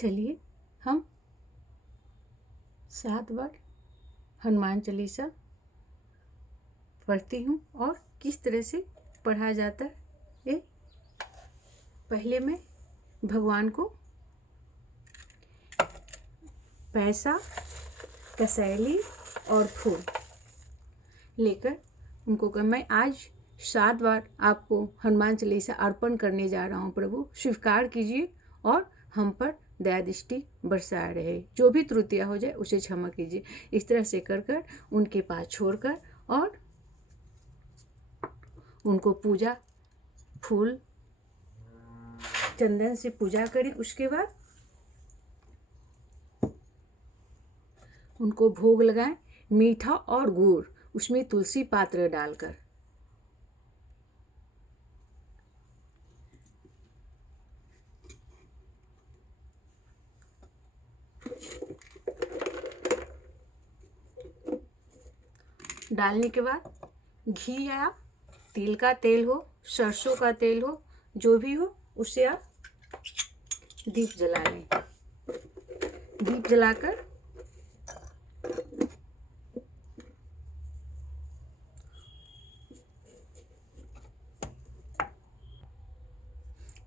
चलिए हम 7 बार हनुमान चालीसा पढ़ती हूँ और किस तरह से पढ़ा जाता है ये। पहले मैं भगवान को पैसा, कसैली और फूल लेकर उनको कहा, मैं आज 7 बार आपको हनुमान चालीसा अर्पण करने जा रहा हूँ। प्रभु स्वीकार कीजिए और हम पर दया दृष्टि बरसाए रहे, जो भी त्रुटियां हो जाए उसे क्षमा कीजिए। इस तरह से कर कर उनके पास छोड़कर और उनको पूजा, फूल चंदन से पूजा करें। उसके बाद उनको भोग लगाएं, मीठा और गुड़, उसमें तुलसी पात्र डालकर। डालने के बाद घी या तिल का तेल हो, सरसों का तेल हो, जो भी हो, उससे आप दीप जला लें। दीप जलाकर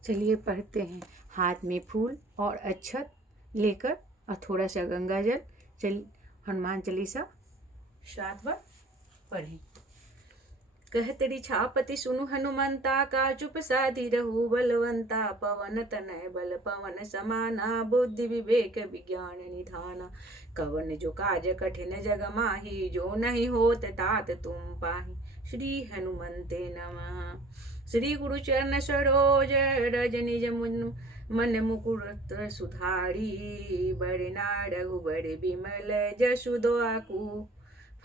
चलिए पढ़ते हैं। हाथ में फूल और अक्षत लेकर और थोड़ा सा गंगा जल, चल हनुमान चालीसा 7 बार पढ़ें। कहतरी छापति सुनु हनुमंता, का चुप साधि रहु बलवंता। पवन तनय बल पवन समाना, बुद्धि विवेक विज्ञान निधाना। कवन जो काज कठिन जग माही, जो नहीं होत तात तुम पाही। श्री हनुमते नमः। श्री गुरु चरण सरोज रज निज मन मुकुर सुधारी। बरना रघुबर बिमल जसु दोआकु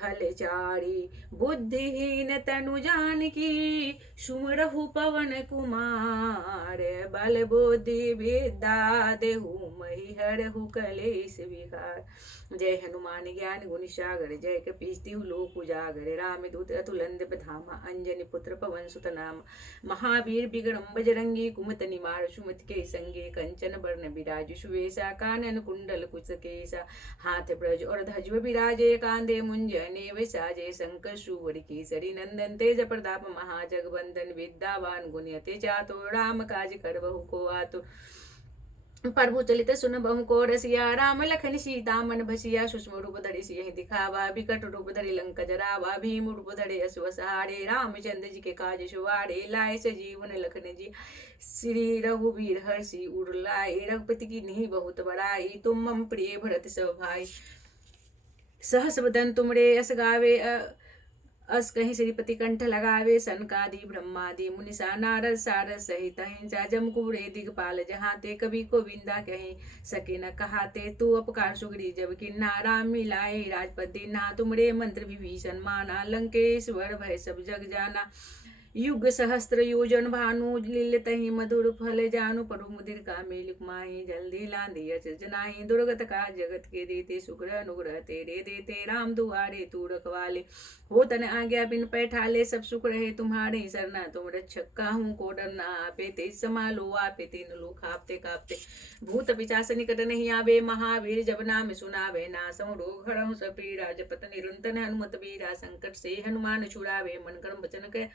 फलचारी। बुद्धिहीन तनु जानकी, सुमरहु पवन कुमार। बल बुद्धि विद्या देहु महिहरहु कलेश विकार। जय हनुमान ज्ञान गुण सागर, जय कपीस तिहु लोक उजागर। राम दूत अतुलंद धामा, अंजनी पुत्र पवन सुत नाम। महावीर विक्रम बजरंगी, कुमत निवार सुमति के संगे। कंचन बरन बिराज सुवेशा, कानन कुंडल कुचकेशा। हाथ ब्रज और ध्वज बिराजे, कांधे मुंज नेव साजे। शंकर सुवर केसरी नंदन, तेज प्रताप महाजगवंदन। विद्यावान गुणी अति चातुर, राम काज करबहु को आतुर। प्रभु चलित सुन बहु को रसिया, राम लखन सीता मन बसिया। सूक्ष्म रूप धरि सियहि दिखावा, विकट रूप धरि लंक जरावा। भीम रूप धरि असुर सहारे, रामचंद्र जी के काज सवारे। लाए सजीवन लखन जी, श्री रघुवीर हर्षि उर लाए। रघुपति की नीहि बहुत बड़ाई, तुम मम प्रिय भरत सब भाई। सहस बदन तुमरे यस गावे, अस कहीं श्रीपति कंठ लगावे। सनकादि ब्रह्मादि मुनिसा, नारद सारद सहित अहिंसा। जम कुबेर दिगपाल जहाते, कवि को विंदा कहीं सके न कहाते। तू अपकार सुग्री जब किन्ना, राम मिलाए राजपद दीन्हा। तुमरे मंत्र विभीषण माना, लंकेश्वर भय सब जग जाना। युग सहस्त्र योजन भानु, लील तहि मधुर फल जानु। प्रभु मुदिर का मेलिक माही, जल्दी लांदी अचरज नाही। दुर्गत का जगत के देते, शुक्र अनुग्रह तेरे देते। राम दुआरे तू रखवाले, हो तन आज्ञा बिन पैठाले। सब सुख रहे तुम्हारे सरना, तुम रक्षक काहू को डरना। आपे ते समालो आपे तीन लोक आपते कापते। भूत पिशाच निकट नहीं आवे, महावीर जब नाम सुनावे। नासं रोग हरहु सब पीरा, जपत निरंतर हनुमत बीरा। संकट से हनुमान छुड़ावे, मन कर्म वचन के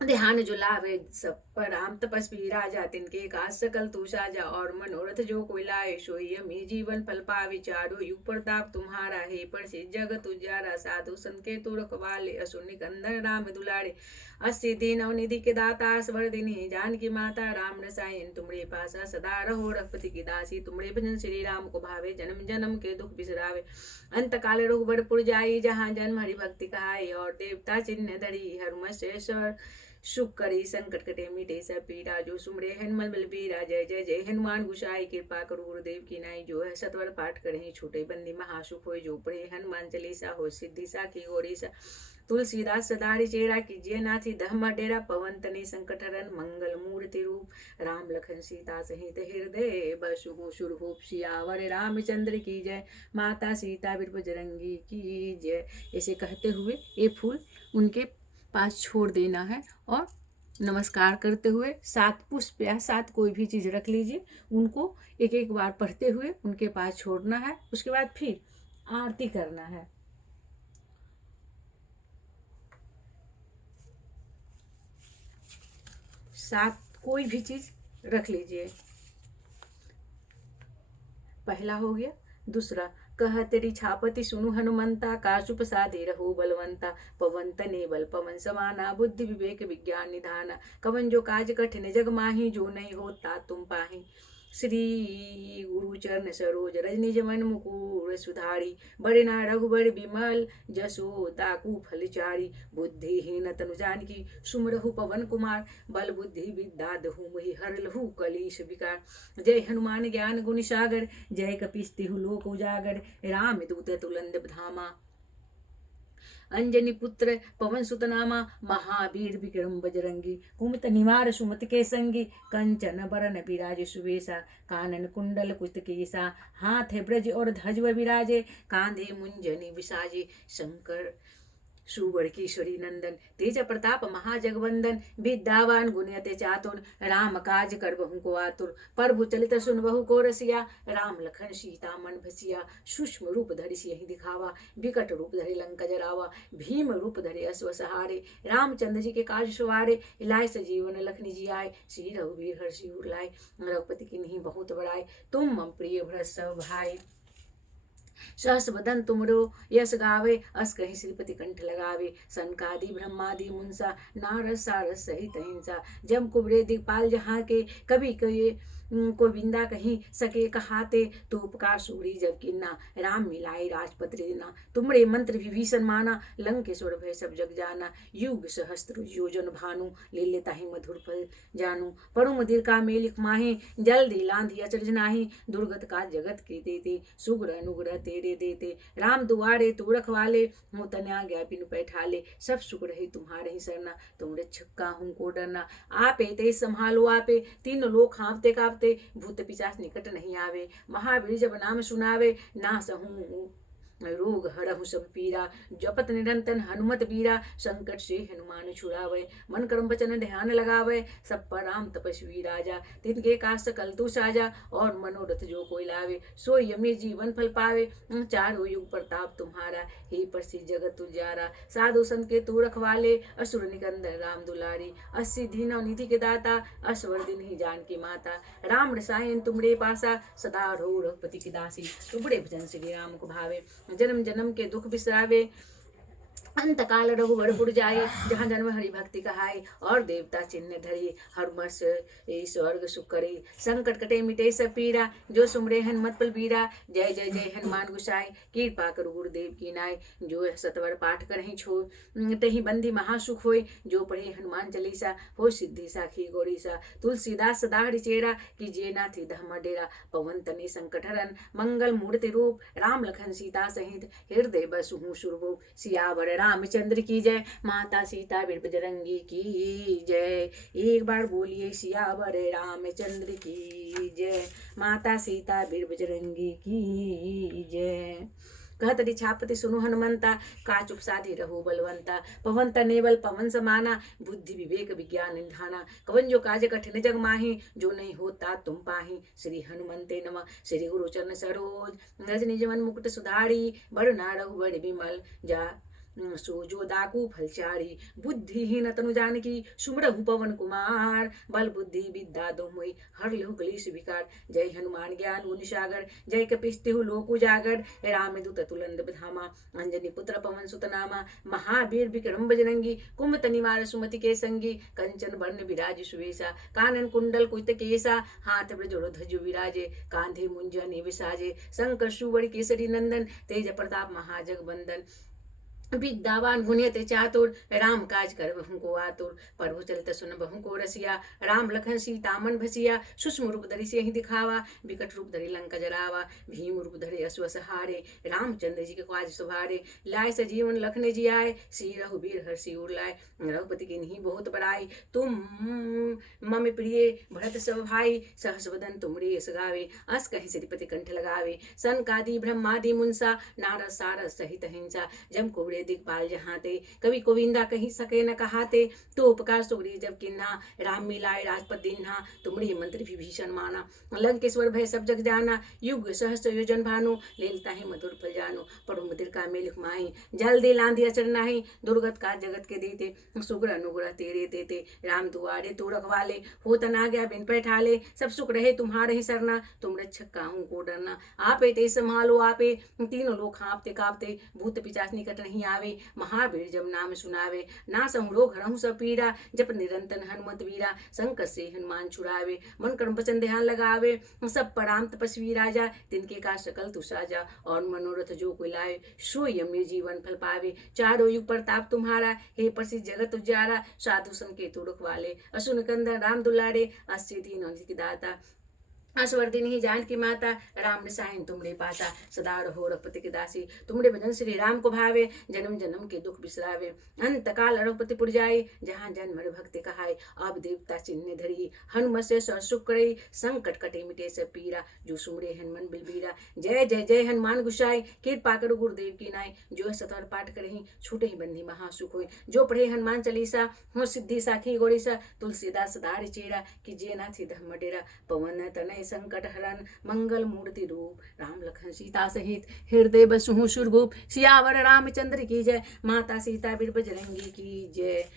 ध्यान जुलावे। सब पर राम तपस्वी राजा, तिनके काज सकल तू साजा। और मनोरथ जो कोई लाए, सोई अमी जीवन फल पावे। चारों युग प्रताप तुम्हारा, हे प्रसिद्ध जगत उजारा। साधु संत के तू रखवाले, असुर निकंदन राम दुलारे। 80 दिन अवनिधि के दाता, स्वर दिन जानकी माता। राम रसायन तुमरे पासा, सदा रहो रघुपति की दासी। तुमरे भजन श्री राम को भावे, जन्म जन्म के दुख बिसरावे। अंत काल रघुबरपुर जाई, जहाँ जन्म हरि भक्ति कहाई। और देवता चिन्ह धरी हनुमत सुख करी। संकट कटे मिटे सब पीरा, जो सुमरे हनुमत बलबीरा। जय जय जय हनुमान गोसाई, कृपा करो गुरुदेव की नाई। जो है सत्वर पाठ करें, छूटे बंदी महासुख होय। जो पढ़े हनुमान चालीसा, हो सिद्धि साखी गौरीसा। तुलसीदास सदारि चेरा, कीजिए नाथी धम डेरा। पवन तनय संकट हरन, मंगल मूर्ति रूप। राम लखन सीता सहित हृदय, बसु सुरभूप। सियावर रामचंद्र की जय, माता सीता वीर बजरंगी की जय। ऐसे कहते हुए ये फूल उनके पास छोड़ देना है और नमस्कार करते हुए 7 पुष्प या 7 कोई भी चीज़ रख लीजिए, उनको एक एक बार पढ़ते हुए उनके पास छोड़ना है। उसके बाद फिर आरती करना है। सात कोई भी चीज़ रख लीजिए। पहला हो गया। दूसरा, कह तेरी छापति सुनु हनुमंता, काशुप साधे रहो बलवंता, पवन तने बल पवन समाना, बुद्धि विवेक विज्ञान निधाना, कवन जो काज कठिन जग माही, जो नहीं होता तुम पाही। श्री गुरु चरण सरोज रज निज मन मुकुर सुधारी, बड़े ना रघुबर बिमल जसो दाकू फलचारी, बुद्धिहीन तनु जानकी सुमरहु पवन कुमार, बल बुद्धि विद्या दहु मोहि हरलहु कलेश विकार। जय हनुमान ज्ञान गुण सागर, जय कपीस तिहु लोक उजागर, राम दूत तुलंद धामा, अंजनी पुत्र पवन सुत नामा, महावीर विक्रम बजरंगी, कुमत निवार सुमत के संगी, कंचन बरन विराज सुवेशा, कानन कुंडल कुत केसा, हाथ है ब्रज और ध्वज विराजे, कांधे मुंजनी विसाजे, शंकर सुवर किशोरी नंदन, तेज प्रताप महाजगवंदन, विद्यावान गुणयते चातुर, राम काज करबहु को आतुर, प्रभु चलित सुनबहु को रसिया, राम लखन सीता मन भसिया, सूक्ष्म रूप धरि सियहि दिखावा, विकट रूप धरि लंका जरावा, भीम रूप धरि असव सहारे, रामचंद्र जी के काज सवारे, लाए सजीवन लखनी जी आए, श्री रघुवीर हर्षि उर लाए, रघुपति की नहीं बहुत बड़ाए, तुम मम प्रिय भरत सब भाई। सहस बदन तुमरो यश गावे, अस कहीं श्रीपति कंठ लगावे, सनकादि ब्रह्मादि मुंसा, नारद सारद सहित हिंसा, जम कुबरे दिखपाल जहाँ के, कभी को बिंदा कहीं सके कहाते, तो उपकार सूरी जब किन्ना, राम मिलाए राजपत देना, तुमरे मंत्र विभीषण माना, लंकेश्वर भय सब जग जाना, युग सहस्त्र योजन भानु, ले लेता ही मधुर फल जानू, पढ़ु मदिर का मेलिख माहे, जल्दी लांधी अचरज नाही, दुर्गत का जगत के देते, सुग्र अनुग्रह तेरे देते, राम दुआरे तू रखवाले, हो तन्या गया बिनु पैठाले, सब सुख रही तुम्हारे ही सरना, तुम रक्षक का हूँ को डरना, आपे ते संभालो आपे, तीन लोग हाँफते कांपते, भूत पिशाच निकट नहीं आवे, महावीर जब नाम सुनावे, ना सहूँ रोग हरहु सब पीरा, जपत निरंतर हनुमत बीरा, संकट से हनुमान छुड़ावे, मन कर्म वचन ध्यान लगावे, सब पर राम तपस्वी राजा, तिनके काज सकल तू साजा, और मनोरथ जो कोई लावे, सो यमी जीवन फल पावे, चारों युग प्रताप तुम्हारा, हे प्रसिद्ध जगत उजारा, साधु संत के तू रखवाले, असुर निकंदन राम दुलारी, 80 दीन निधि के दाता, असवर दिन ही जान की माता, राम रसायन तुमरे पासा, सदा रहो रघुपति की दासी, तुमरे भजन श्री राम को भावे, जन्म जन्म के दुख बिसरावे, अंत काल रघुवर पुर जाए, जहाँ जन्म हरि भक्ति कहाय, और देवता चिन्ह धरी, हरमस स्वर्ग सुख करे, संकट कटे मिटे सब पीरा, जो सुमरे हनुमत बल बीरा, जय जय जय हनुमान गुसाई, कृपा करो गुरुदेव की नाय, जो सतवर पाठ करहि छो तहि बंदी महासुख होय, जो पढ़े हनुमान चालीसा, हो सिद्धि साखी गौरीसा, तुलसीदास सदा हरिचेरा, कीजिए नाथी धम डेरा, पवन तने संकट हरन, मंगल मूर्ति रूप, राम लखन सीता सहित, हृदय बसहु सुरभूप, सियावर रामचंद्र की जय, माता सीता वीर बजरंगी की जय। एक बार बोलिए सियावर रामचंद्र की जय, माता सीता वीर बजरंगी की जय। कहतरी छापति सुनु हनुमंता, काचुप साधे रहो बलवंता, पवन तने बल पवन समाना, बुद्धि विवेक विज्ञान निधाना, कवन जो काज कठिन जग माही, जो नहीं होता तुम पाही। श्री हनुमंते नमः। श्री गुरु चरण सरोज रज निज मन मुकुट सुधारी, बड़ ना रघुबर बिमल जा सो जो दाकू फलचारी, बुद्धिहीन तनु जानकी सुमरहु पवन कुमार, बल बुद्धि विद्या दो मोहि हरलहु कलेश विकार। जय हनुमान ज्ञान गुण सागर, जय कपीस तिहु लोक उजागर, रामदूत तुलंद धामा, अंजनी पुत्र पवन सुत नामा, महावीर विक्रम बजरंगी, कुमत निवार सुमति के संगी, कंचन वर्ण विराज सुवेशा, कानन कुंडल कुत केसा, हाथ ब्रज ध्वज विराजे, कांधे मुंजनि विसाजे, शंकर सुवर केसरी नंदन, तेज प्रताप महाजगवंदन, विद्यावान गुणयते चातुर, राम काज करबहु को आतुर, प्रभु चलित सुनबहु को रसिया, राम लखन सीता मन भसिया, सूक्ष्म रूप धरि सियहि दिखावा, विकट रूप धरि लंका जरावा, भीम रूप धरि असुर सहारे, रामचंद्र जी के काज सवारे, लाए सजीवन लखने जी आए, श्री रघुवीर हर्षि उर लाए, रघुपति की नहीं बहुत बड़ाई, तुम मम प्रिय भरत सब भाई, सहस वदन तुमरे यश गावे, अस कहीं श्रीपति कंठ लगावे, सनकादि ब्रह्मादि मुंसा, नारद सारद सहित हिंसा, जम कुबरे तुमरे दिखपाल जहाते, कवि गोविंदा कहीं सके न कहाते, तो उपकार सुग्रीव जब किन्हा, राम मिलाए राजपद दीन्हा, तुमरे मंत्र विभीषण माना, लंकेश्वर भय सब जग जाना, युग सहस्त्र योजन भानु, लेलता है मधुर फल जानु, पढ़ो मदिर का मेलिक माही, जल दे लांधी अचर नाही, दुर्गत का जगत के देते, सुग्र अनुग्रह तेरे देते, राम दुआरे तू रखवाले, हो तना गया बिन पैठाले, सब सुख रहे तुम्हारे ही सरना, तुम रक्षक काहू को डरना, आपे ते संभालो आपे, तीनों लोग हाँपते कांपते, भूत पिचाच निकट नहीं आवे, महावीर जब नाम सुनावे, ना संहरो घरहु सब पीरा, जप निरंतर हनुमत वीरा, संकट से हनुमान छुड़ावे, मन कर्म वचन ध्यान लगावे, सब पराम तपस्वी राजा, तिनके का सकल तु साजा, और मनोरथ जो कोई लाए, सोई अमीर जीवन फल पावे, चारों युग प्रताप तुम्हारा, हे प्रसिद्ध जगत उजारा, साधु संग के तू रखवाले, असुन कंदन राम दुलारे, अस्सी दीन की दाता, हर्षवर्धिनी जानकी माता, राम रसायन तुमरे पाता, सदा रहो रघुपति के दासी, तुमरे भजन श्री राम को भावे, जन्म जन्म के दुख बिसरावे, अंत काल रघुपति पुर जाए, जहाँ जन्म भक्ति कहाय, अब देवता चिन्ह धरी, हनुमत से सुख करई, संकट कटे मिटे सब पीरा, जो सुमरे हनुमान बिलबीरा, जय जय जय हनुमान गुसाई, कृपा करो गुरुदेव की नाय, जो सतवर पाठ करही, छूटे ही बंदी महासुख होई, जो पढ़े हनुमान चालीसा, हो सिद्धि साखी गौरीसा, तुलसीदास सदारि चेरा, कीजिए नाथ धर्म डेरा, पवन तनय संकट हरण, मंगल मूर्ति रूप, राम लखन सीता सहित, हृदय बसहु सुरभूप, सियावर रामचंद्र की जय, माता सीता बीर बजरंगी की जय।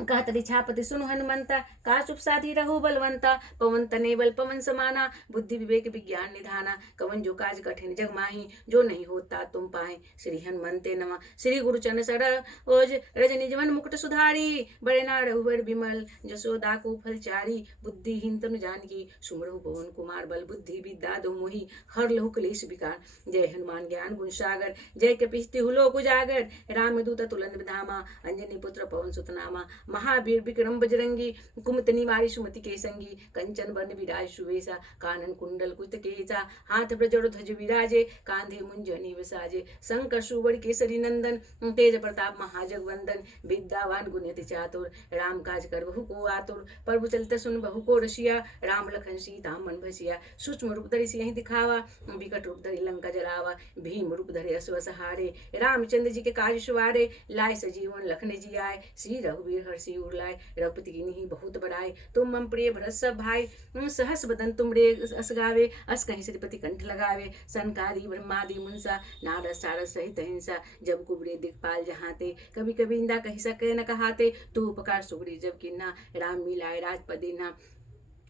कहतरी छापति सुनु हनुमंता, का चुप साधी रहो बलवंता, पवन तने बल पवन समाना, बुद्धि विवेक विज्ञान निधाना, कवन जो काज कठिन जग माही, जो नहीं होता तुम पाए, श्री हनुमंते नमः, श्री गुरुचरण सरोज, रजनी जीवन मुकुट सुधारी, बड़े ना रघुवर विमल, जसोदा को फलचारी, बुद्धिहीन तनु जानकी, सुमरहु पवन कुमार बल, बुद्धि विद्या दो मोहि, हर लहु क्लेश विकार, जय हनुमान ज्ञान गुण सागर, जय कपीस तिहु लोक उजागर, रामदूत तुलन धामा, अंजनी पुत्र पवन सुत नामा, महावीर विक्रम बजरंगी, कुमत निवारी सुमति के संगी, कंचन बन विराज सुवेशा, कानन कुंडल कुत केसा, हाथ ब्रजर ध्वज विराजे, कांधे मुंजनी विसाजे, शंकर सुवर केसरी नंदन, तेज प्रताप महाजगवंदन, विद्यावान गुणित चातुर, राम काज कर बहु को आतुर, प्रभु चलते सुन बहु को रसिया, राम लखन सीता मन भसिया, सूक्ष्म रूप धरि सिंह दिखावा, विकट रूप धरि लंका जलावा, भीम रूप धरि असुर सहारे, रामचंद्र जी के काज सवारे, लाए सजीवन लखन जी आए, श्री रघुवीर हर्षि उर लाए, रघुपति की नहीं बहुत बड़ाई, तुम मम प्रिय भरत सब भाई, सहस बदन तुमरे अस गावे, अस कहीं श्रीपति कंठ लगावे, सनकादि ब्रह्मादि मुंसा, नारद सारद सहित हिंसा, जब कुबरे दिखपाल जहाते, कभी कभी इंदा कही सके न कहाते, तू उपकार सुग्री जब किन्ना, राम मिलाए राजपद दीन्हा,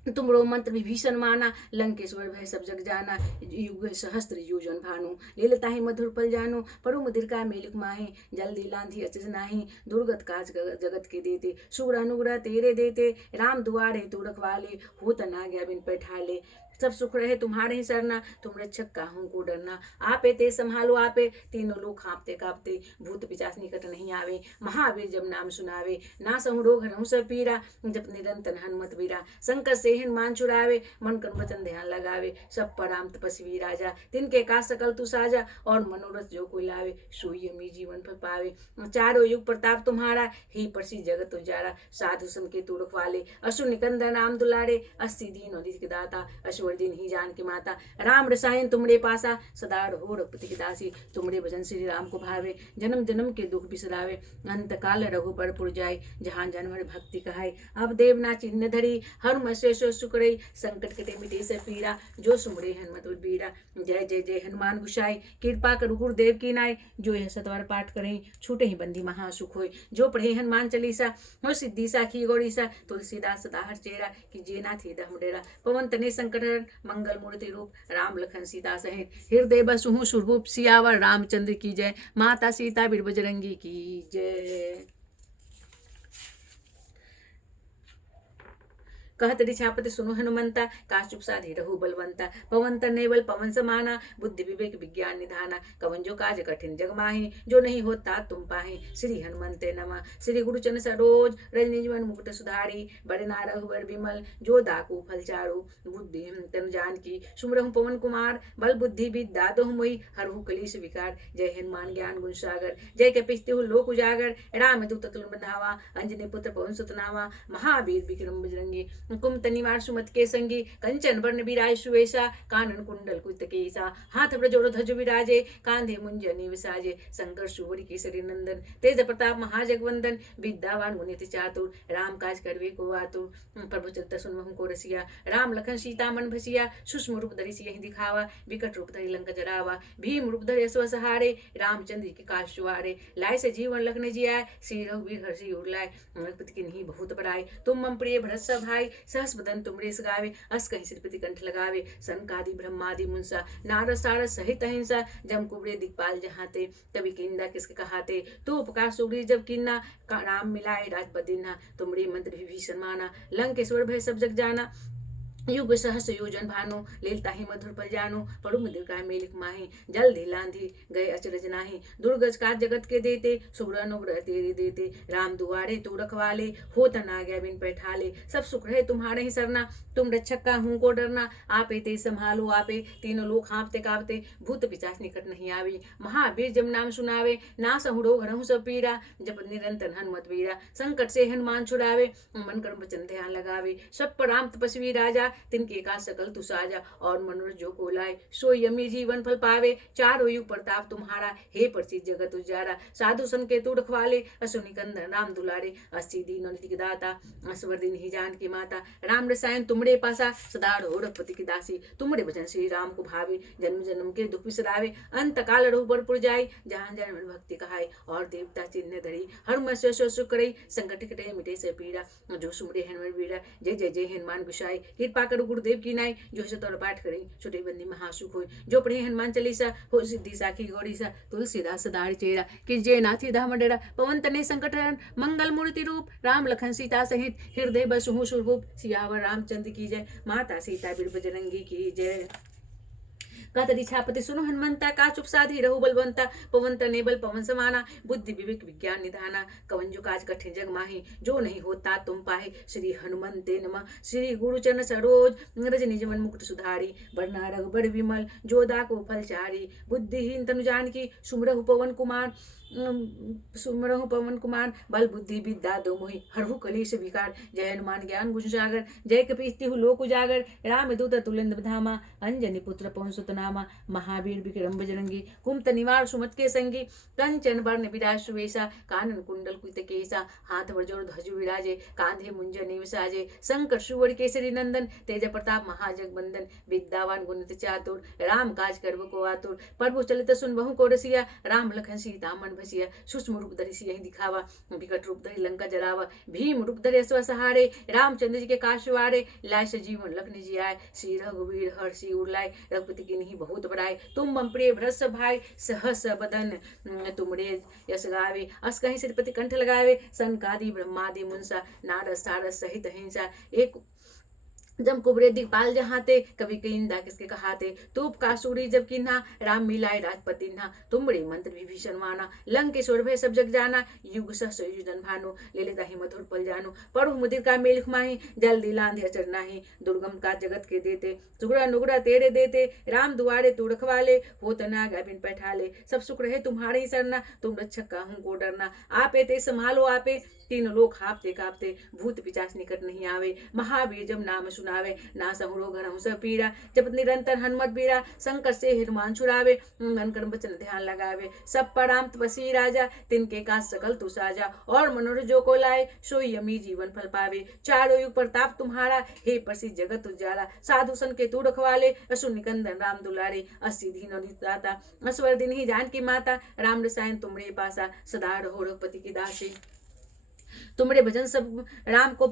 तुमरो मंत्र विभीषण माना, लंकेश्वर भय सब जग जाना, युग सहस्त्र योजन भानु, लीलता ही मधुर फल जानो, पढ़ो मदिर का मेलिक माहे, जल्दी लांधी अचज नाही, दुर्गत काज जगत के देते, सुग्र अनुग्रह तेरे देते, राम दुआरे तू रखवाले, हो तना गया बिन पैठाले, सब सुख रहे तुम्हारे ही सरना, तुम रक्षक काहू को डरना, आपे ते संभालो आपे, तीनों लोग हाँपते कांपते, भूत पिचाच निकट नहीं आवे, महावीर जब नाम सुनावे, ना सहु रोग हरहु सब पीरा, जप निरंतर हनुमत वीरा, संकट से हनुमान छुड़ावे, मन कर्म वचन ध्यान लगावे, सब पराम तपस्वी राजा, तिनके का सकल तू साजा, और मनोरथ जो कोई लावे, सोई अमीर जीवन फल पावे, चारों युग प्रताप तुम्हारा, ही प्रसिद्ध जगत उजारा, साधु सन के तू रखवाले, असुर निकंदन राम दुलारे, अस्सी दीन और के दाता, दिन ही जान की माता, राम रसायन तुमरे पासा, सदा रहो रघुपति की दासी, तुमरे भजन श्री राम को भावे, जन्म जन्म के दुख बिसरावे, अंत काल रघुबर पुर जाए, जहाँ जन्म भक्ति कहाय, अब देवना चिन्ह धरी, हनुमत से सुकरई, संकट कटे मिटे से पीरा, जो सुमरे हनुमत बीरा, जय जय जय हनुमान गुसाई, कृपा करो गुरुदेव की नाय, जो यह सतवर पाठ करें, छूटे ही बंदी महासुख होय, जो पढ़े हनुमान चालीसा, हो सिद्धि साखी गौरीसा, तुलसीदास सदा हर चेरा, कीजिए नाथ धर्म डेरा, पवन तने संकट मंगल मूर्ति रूप, राम लखन सीता सहित, हृदय बसहु सुरभूप, सियावर रामचंद्र की जय, माता सीता बीर बजरंगी की जय। कहत छापति सुनु हनुमंता, का चुप साधी रहु बलवंता, पवन तनय बल पवन समाना, बुद्धि विवेक विज्ञान निधाना, कवन जो काज कठिन जग माहि, जो नहीं होता तुम पाहि, श्री हनुमंते नमः, श्री गुरुचरण सरोज, रजनी जीवन मुकुट सुधारी, बड़े ना रघुवर विमल, जो दाकू फल चारु, बुद्धि तनु जानकी, सुमरहु पवन कुमार, बल बुद्धि विद्या दोहु मोहि, हरहु कलेश विकार, जय हनुमान ज्ञान गुण सागर, जय कपीस तिहु लोक उजागर, राम दूत तुल्य बंधावा, अंजनी पुत्र पवन सुत नामा, महावीर विक्रम बजरंगी, कुमत निवार सुमत के संगी कंचन वर्ण विराय सुवेशा कानन कुंडल कुत केसा हाथ ब्रजोड़ ध्वज विराजे कांधे मुंजनी विसाजे शंकर सुवरी केसरी नंदन तेज प्रताप महाजगवंदन विद्यावान गुणित चातुर राम काज करवे को आतुर प्रभु चलत सुनमहु को रसिया राम लखन सीता मन भसिया सूक्ष्म रूप धरि सियहि दिखावा विकट रूप धरि लंक जरावा भीम रूप धरि असव सहारे रामचंद्र के काज सुवारे लाय से जीवन लखन जियाय श्री रघुवीर हर्षि उर्लाय रघुपति की नहीं बहुत बड़ाई तुम मम प्रिय भरत सब भाई सहस बदन तुमरे गावे अस कहीं श्रीपति कंठ लगावे सनकादि ब्रह्मादि मुंसा नारद सारद सहित अहिंसा जम कुबरे दिक्पाल जहाते तभी किंदा किसके कहाते तू उपकार सुग्री जब किन्ना राम मिलाए राजपदिन्हा तुमरे मंत्र विभीषण माना लंकेश्वर भय सब जग जाना युग सहस योजन भानु लीलता ही मधुर पर जानो पड़ु मंदिर का मेलिक माही जल्दी लांधी गए अचरज नाही दुर्गज का जगत के देते सुग्र नुग्र तेरे देते राम दुआरे तू रखवाले हो तना गया बिन पैठाले सब सुख रहे तुम्हारे ही सरना तुम रक्षक का हूँ को डरना आपे ते संभालो आपे तीनों लोग हाँपते कांपते भूत पिचास निकट नहीं आवी महावीर जब नाम सुनावे ना सहुड़ो हरहु सब पीरा जब निरंतर हनुमत वीरा संकट से हनुमान छुड़ावे मन कर्म वचन ध्यान लगावे सब पर राम तपस्वी राजा तिनके का सकल तु साजा और मनोरथ जो को लाए सो यमी जीवन फल पावे चारों युग प्रताप तुम्हारा हे प्रसिद्ध जगत उजारा साधु सन के तू रखवाले असुनि कंदन राम दुलारे अस्सी दीन के दाता असवर दिन ही जान की माता राम रसायन तुमरे पासा सदा रहो रघुपति की दासी तुमरे भजन श्री राम को भावे जन्म जन्म के दुख बिसरावे अंत काल रहो बरपुर जाय जहाँ जन भक्ति कहाय और देवता चिन्ह धरी हर मत्स्य सुख करे संकट कटे मिटे से पीड़ा जो सुमरे हनुमान वीरा जय जय जय हनुमान गुसाई कृपा करो गुरुदेव की नाई जो सतौर पाठ करें छोटे बंदी महासुख हो जो पढ़े हनुमान चालीसा हो सिद्धि साखी गौरी सा तुलसीदास दाढ़ चेरा कि जय नाथी धाम डेरा पवन तने संकट हरण मंगल मूर्ति रूप राम लखन सीता सहित हृदय बसहु सुरभूप सियावर रामचंद्र की जय माता सीता बीर बजरंगी की जय कतरी छापति सुनो हनुमंता का चुप साधी रहु बलवंता पवन तने बल पवन समाना बुद्धि विवेक विज्ञान निधाना कवन जो काज कठिन जग माही जो नहीं होता तुम पाहे श्री हनुमंते नमः श्री गुरुचरण सरोज रज निज मन मुकुट सुधारी बरना रघुबर विमल जोदा को फलचारी बुद्धिहीन तनु जान की सुमरहु पवन कुमार सुमरहु पवन कुमार बल बुद्धि विद्या दो मोहि हरहु कलेश विकार जय हनुमान ज्ञान गुण सागर जय कपीति लोक उजागर राम दूत तुलिंद धामा अंजनी पुत्र पवन सुत नामा महावीर विक्रम बजरंगी कुमत निवार सुमत के संगी कंचन वर्ण विराज सुवेशा कानन कुंडल कुत केसा हाथ वज्र ध्वज विराजे कांधे मुंजनी विसाजे शंकर सुवर केसरी नंदन तेज प्रताप महाजगवंदन विद्यावान गुणित चातुर राम काज करव को आतुर प्रभु चलित सुन बहु को रसिया राम लखन सीता मन भसिया सूक्ष्म रूप धरि सियहि दिखावा विकट रूप धरि लंका जरावा भीम रूप धरि असव सहारे रामचंद्र जी के काज सवारे लाय से जीवन लखन जियाय श्री रघुवीर हर्षि उर्लाय रघुपति की नहीं बहुत बड़ाई तुम मम प्रिय भरत सब भाई सहस बदन तुमरे यश गावे अस कहीं श्रीपति कंठ लगावे सनकादि ब्रह्मादि मुंसा नारद सारद सहित अहिंसा एक जम कुबरे दिखपाल जहाते कभी कईंदा किसके कहाते तूप का सूरी जब किन्हा राम मिलाए राजपतिन्हा तुमरे मंत्र विभीषण माना लंकेश्वर भय सब जग जाना युग सहस योजन भानु लेलेता ही मधुर पल जानो पढ़ु मुदिर का मेलिख माही जल्दी लांधे अचर नाही दुर्गम का जगत के देते सुगड़ा नुगड़ा तेरे देते राम दुआरे तू रखवाले हो तना बिन पैठाले सब सुख रहे तुम्हारे ही सरना तुम रक्षक का हूँ को डरना आपे ते संभालो आपे तीनों लोग हापते कापते भूत पिचास निकट नहीं आवे महावीर जब नाम सुनावे ना सहुरो घर सब पीरा जब निरंतर हनुमत बीरा संकट से हनुमान छुड़ावे मन कर्म वचन ध्यान लगावे सब पर राम तपस्वी राजा तिनके का सकल तु साजा और मनोरथ जो को लाए सो यमी जीवन फल पावे चारों युग प्रताप तुम्हारा हे प्रसिद्ध जगत उजाला साधु सन के तू रखवाले असुर निकंदन राम दुलारे अस्सी दीन दाता असवर दिन ही जान की माता राम रसायन तुमरे पासा सदा रहो रघुपति की दासी तुमरे भजन सब राम को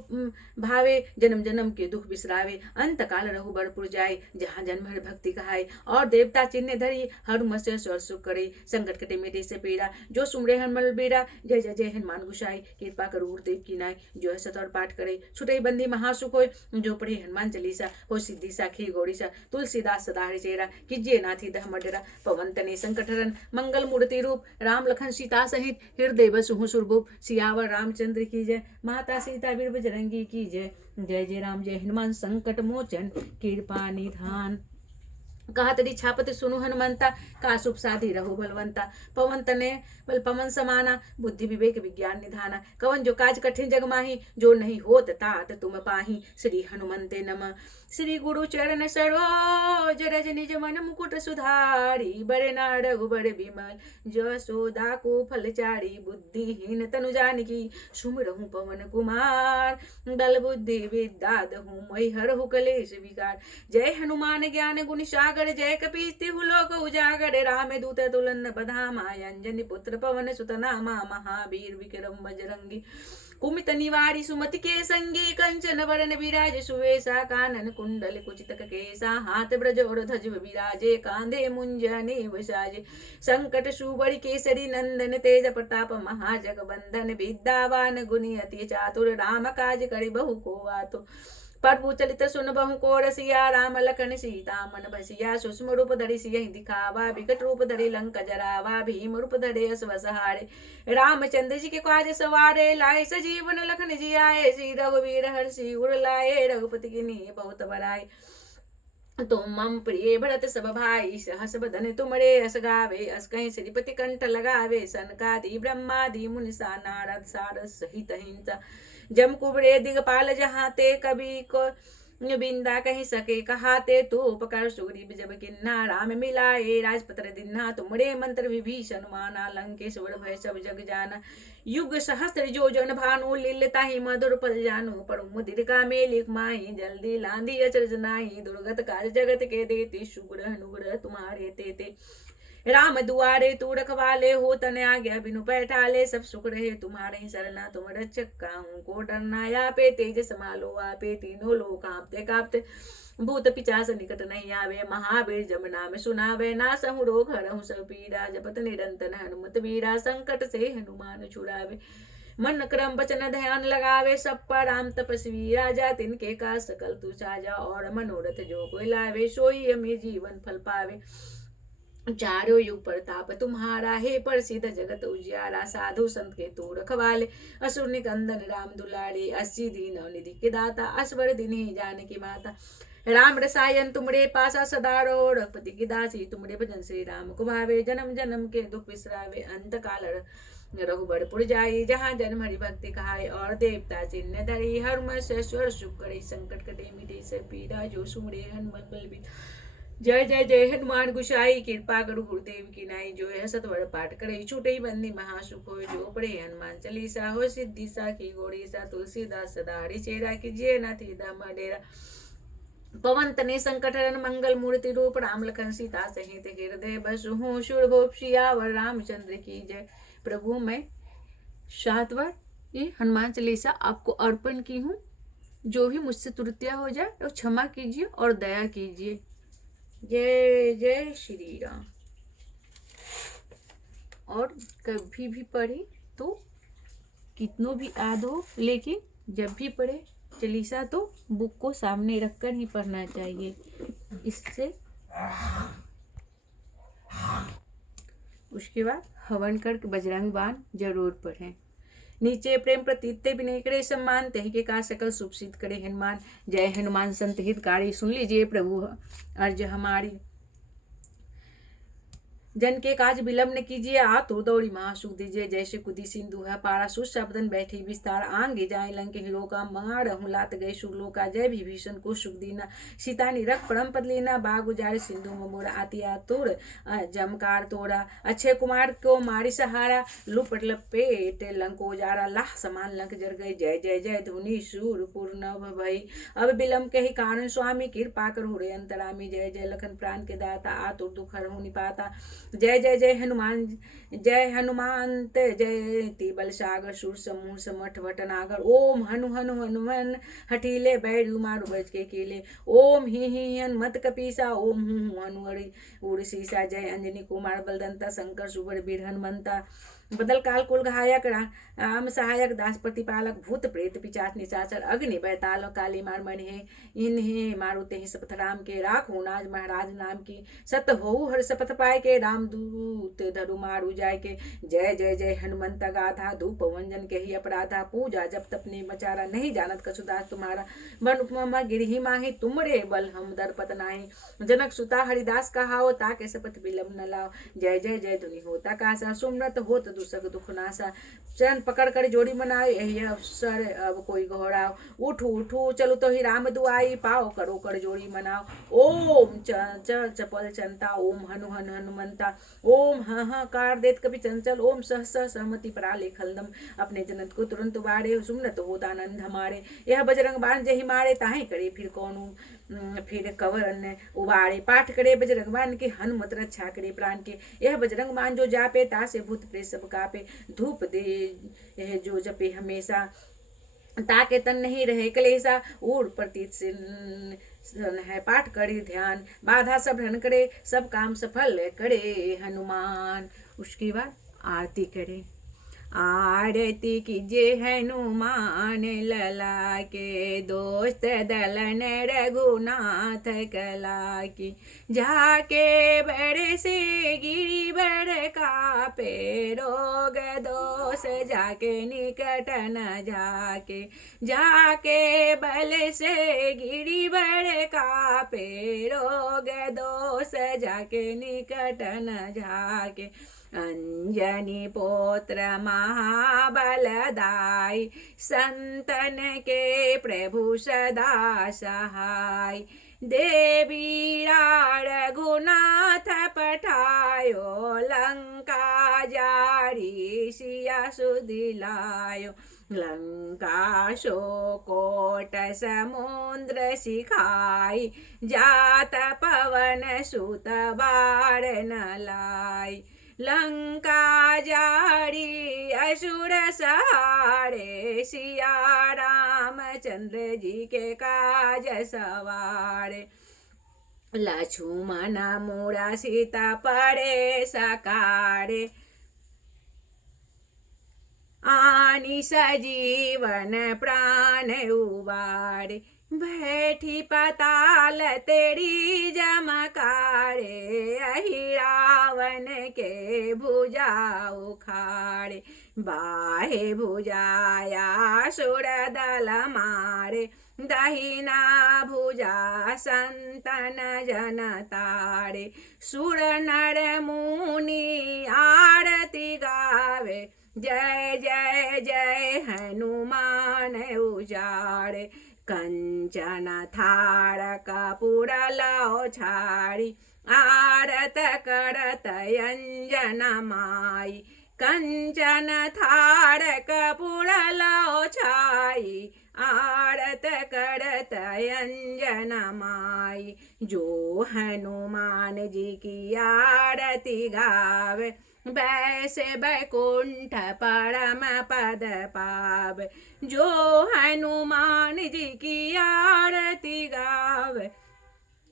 भावे जन्म जन्म के दुख बिसरावे अंत काल रहु बरपुर जाए जहाँ जन्म हर भक्ति कहाय और देवता चिन्ह धरी हर मत्स्य स्वर सुख करे संकट कटे मिटे से पीड़ा जो सुमरे हनुमान बेड़ा जय जय जय हनुमान गुसाई कृपा करो गुरुदेव की नाय जो है सतौर पाठ करे छुटे बंदी महासुख होय जो पढ़े हनुमान चालीसा हो सिद्धि साखी गौरी सा तुलसीदास सदा चेरा कीजिए नाथी दह मडरा पवन तने संकट हरण मंगल मूर्ति रूप राम लखन सीता सहित हृदय बसहु सुरभूप सियावर रामचंद्र की जय माता सीता वीर बजरंगी की जय जय जय राम जय हनुमान संकट मोचन कृपा निधान। कहत छापति सुनु हनुमंता, का शुभ साधी रहो बलवंता। पवन तने बल पवन समाना, बुद्धि विवेक विज्ञान निधाना। कवन जो काज कठिन जग माही, जो नहीं होत तात तुम पाही। श्री हनुमंते नमः। श्री गुरु चरण सरोज रज निज मन मुकुट सुधारी। बड़े ना रघुबर बिमल, जसोदा को फलचारी। बुद्धिहीन तनु जानकी, सुमिरहु पवन कुमार। बल बुद्धि विद्या दहु मई हरहु कलेश विकार। जय हनुमान ज्ञान गुण सागर, जय कपीस तिहु लोक उजागर। राम दूत तुलन बधामा, अंजनी पुत्र पवन सुत नामा। महावीर विक्रम बजरंगी, कुमित निवारी सुमति के संगी। कंचन वरन विराज सुवेशा, कानन कुंडल कुचित केसा। हाथ ब्रज और ध्वज विराजे, कांधे मुंज अनेव साजे। संकट सुबरि केसरी नंदन, तेज प्रताप महाजगबंदन। विद्यावान गुणी अति चातुर, राम काज करि बहु को आतुर। प्रभु चलित सुन बहु को रसिया, राम लखन सीता मन बसिया। सूक्ष्म रूप धरि सियहि दिखावा, विकट रूप धरि लंक जरावा। भीम रूप धरि असुर सहारे, रामचंद्र जी के काज सवारे। लाए सजीवन लखन जियाए, श्री रघुवीर हर्षि उर लाए। रघुपति कीन्ही बहुत बड़ाई, तुम मम प्रिय भरत सब भाई। सहस बदन तुमरे अस गावे, अस कहीं श्रीपति कंठ लगावे। सनकादि ब्रह्मादि मुनिसा, नारद सारद सहित हिंसा। जम कुबरे दिगपाल जहाते, कवि को बिंदा कहीं सके कहाते। तो उपकर सूरी जब किन्ना, राम मिलाए राजपत्र दिन्हा। तुमरे मंत्र विभीषण माना, लंकेश्वर भय सब जग जाना। युग सहस्त्र जो जन भानु, लीलता ही मधुर पद जानु। पर मुदिर का में लिख माही, जल्दी लांदी अचरज नाही। दुर्गत काज जगत के देते, शुग्र अनुग्रह तुम्हारे तेते। राम दुआरे तू रखवाले, हो तने आज्ञा बिनु पैठाले। सब सुख रहे तुम्हारे ही सरना, तुम रक्षक काहू को डरना। आपे तेज समालो आपे, तीनों लोग कांपते कांपते। भूत पिचास निकट नहीं आवे, महावीर जब नाम सुनावे। ना सहु रोग हरहु सब पीरा, जपत निरंतर हनुमत वीरा। संकट से हनुमान छुड़ावे, मन क्रम वचन ध्यान लगावे। सब पर राम तपस्वी राजा, तिनके का सकल तू साजा। और मनोरथ जो कोई लावे, सोई अमीर जीवन फल पावे। चारों युग प्रताप तुम्हारा, हे प्रसिद्ध जगत उजियारा। साधु संत के तू रखवाले, असुर निकंदन राम दुलारे। 80 दीन निधि के दाता, असवर दिनी जानकी माता। राम रसायन तुमरे पासा सदा रहो, रघुपति की दासी तुमरे भजन श्री राम को भावे। जन्म जन्म के दुख बिसरावे, अंत काल रघुबरपुर जाई। जहाँ जन्म हरि भक्ति कहाय, और देवता चिन्ह धरी। हरमश्वर सुख करे, संकट कटे मिटे सब पीरा। जो सुमरे हनुमत बलबीर, जय जय जय हनुमान गुसाई। कृपा करो गुरुदेव की नाई, जो है सतवर पाठ करे। छूटे ही बंदी महासुख हो, जो पढ़े हनुमान चालीसा। हो सिद्धि सा की गौरी सा, तुलसीदास सदा हरि चेरा। कीजिए नाथ दाम डेरा। पवन तने संकट हरण, मंगल मूर्ति रूप। राम लखन सीता सहित हृदय बसु। हूँ शूरभूप सियावर, रामचंद्र की जय। प्रभु मैं 7 बार ये हनुमान चालीसा आपको अर्पण की हूँ। जो भी मुझसे त्रुटियां हो जाए तो क्षमा कीजिए और दया कीजिए। जय जय श्री राम। और कभी भी पढ़े तो कितनों भी याद हो, लेकिन जब भी पढ़े चालीसा तो बुक को सामने रखकर ही पढ़ना चाहिए। इससे उसके बाद हवन करके बजरंग बाण जरूर पढ़ें। नीचे प्रेम प्रतीते विनय करे सम्मान, तही के का सकल शुभ सिद्ध करे हनुमान। जय हनुमान संत हितकारी, सुन लीजिए प्रभु अर्ज हमारी। जन के काज विलंब न कीजिए, आतुर दौड़ी महासुख दीजिए। जैसे कुदी सिंधु है पारा, सुशब्दन बैठी विस्तार। आंगे जाए लंक हीरो का, मार लात गए सुरलो का। जय विभीषण को सुख दीना, सीता निरख परम पद लेना। बाग उजारे सिंधु मोरा, आती आतुर जमकार तोड़ा। अक्षय कुमार को मारी सहारा, लुपट लपेट लंको जारा। लाह समान लंक जर गए, जय जय जय धुनि सूरपुर नभ भई। अब विलंब के ही कारण स्वामी, कृपा करो रे अंतरामी। जय जय लखन प्राण के दाता, आतुर दुख हरहु निपाता। जय जय जय हनुमान, जय हनुमांत जयति बल सागर। सुर समूह समठ भटनागर। ओम हनु हनु हनुमन, हठीले बैरु मारु बज के कीले। ओम ही हनुमत कपीसा, ओम हु हनु उड़ सीसा। जय अंजनी कुमार बलदंता, शंकर सुबर वीर हनुमंता। बदल काल कुल घायक राम सहायक दास प्रतिपालक भूत प्रेत पिचाच निशाचर अग्नि बैताल काली मार मन है इन्हें मारुते ही शपथ राम के राख नाज महाराज नाम की सत हो हर शपथ पाए के राम दूत धरु मारू जाय के जय जय जय हनुमंत गाधा धूप वंजन के ही अपराधा पूजा जब तपने मचारा नहीं जानत कसुदास तुम्हारा बन उपमा गिरही माही तुमरे बल हम दरपत नाही जनक सुता हरिदास कहाओ ताके शपथ बिलम न लाओ जय जय जय धुनि होता कासा सुमरत होत दुसक दुख नासा चरण पकड़ कर जोड़ी मनाए यही अवसर अब कोई घोड़ाओ उठू उठू चलो तो ही राम दुआई पाओ करो कर जोड़ी मनाओ ओम चपल चंता ओम हनु हन हनुमंता ओम ह कार देत कभी चंचल ओम सह सह सहमति पराले खलदम अपने जनत को तुरंत उबारे सुमरत होता आनंद हमारे यह बजरंग बाण जही मारे ताहे करे फिर कौन फिर कवर ने उबारे पाठ करे बजरंग बाण के हनुमत रक्षा करे प्राण के यह बजरंग बाण जो जापे तासे भूत प्रेत सब कापे धूप दे यह जो जपे हमेशा ताके तन नहीं रहे कलेसा ऊड़ प्रतीत से है पाठ करे ध्यान बाधा सब हन करे सब काम सफल करे हनुमान। उसके बाद आरती करे आरती कीजिए हनुमान लला के दोस्त दलन रघुनाथ कला की जाके बड़े से गिरी बड़ कापे रोग दोष जाके निकट न जाके बल से गिरी बड़ कापे रोग दोष जाके निकट न जाके अंजनी पोत्र महाबलदाई संतन के प्रभु सदा सहाय देवी रघुनाथ पठायो लंका जारी सिया सुदिलायो लंका शोकोट समुद्र सिखाई जात पवन सुत बार न लाई लंका जारी असुर सहारे सिया रामचंद्र जी के काज सवारे लक्ष्मण मूरा सीता पड़े सकारे आनी सजीवन प्राण उबारे बैठी पताल तेरी जमकारे अहि रावण के भुजा उखाड़े बाहे भुजाया सुर दल मारे दहिना भुजा संतन जन तारे सुर नर मुनि आरती गावे जय जय जय हनुमान उजाड़े कंचन थार कपूर लो छाड़ी आरत करत अंजन माई कंचन थार कपूर लो छाई आरत करत अंजन माई जो हनुमान जी की आरती गावे वैसे बैकुंठ परम पद पावे जो हनुमान जी की आरती गावे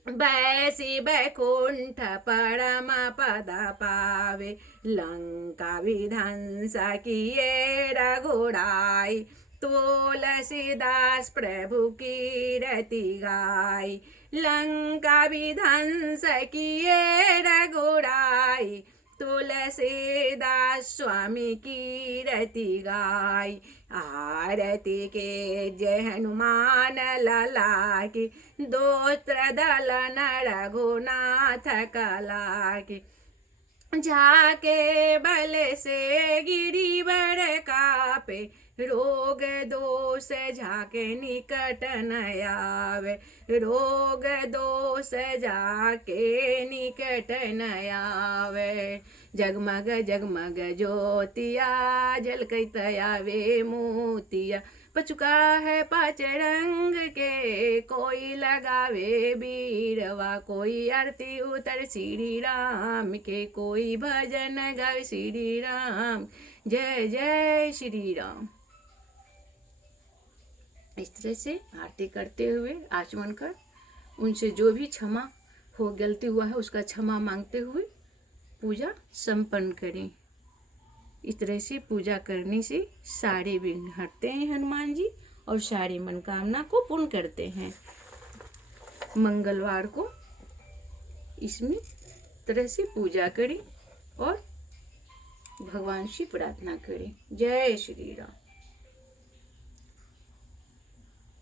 वैसी बैकुंठ परम पद पावे लंका विध्वंस किए रघुराई तुलसीदास प्रभु की रति गाई लंका विध्वंस किए रघुराई तुलसीदास स्वामी की रति गाई आरती के जय हनुमान लला की दोस्त्र दलन रघुनाथ कला की जाके बल से गिरी बड़ कापे रोग दोष जाके निकट न आवे रोग दोष जाके निकट न आवे जगमग जगमग ज्योतिया झलकत आवे मोतिया पचुका है पाँच रंग के कोई लगावे बीरवा कोई आरती उतर श्री राम के कोई भजन गावे श्री राम जय जय श्री राम। इस तरह से आरती करते हुए आचमन कर उनसे जो भी क्षमा हो गलती हुआ है उसका क्षमा मांगते हुए पूजा संपन्न करें। इस तरह से पूजा करने से सारे विघ्न हटते हैं हनुमान जी और सारी मनोकामना को पूर्ण करते हैं। मंगलवार को इसमें तरह से पूजा करें और भगवान से प्रार्थना करें। जय श्री राम।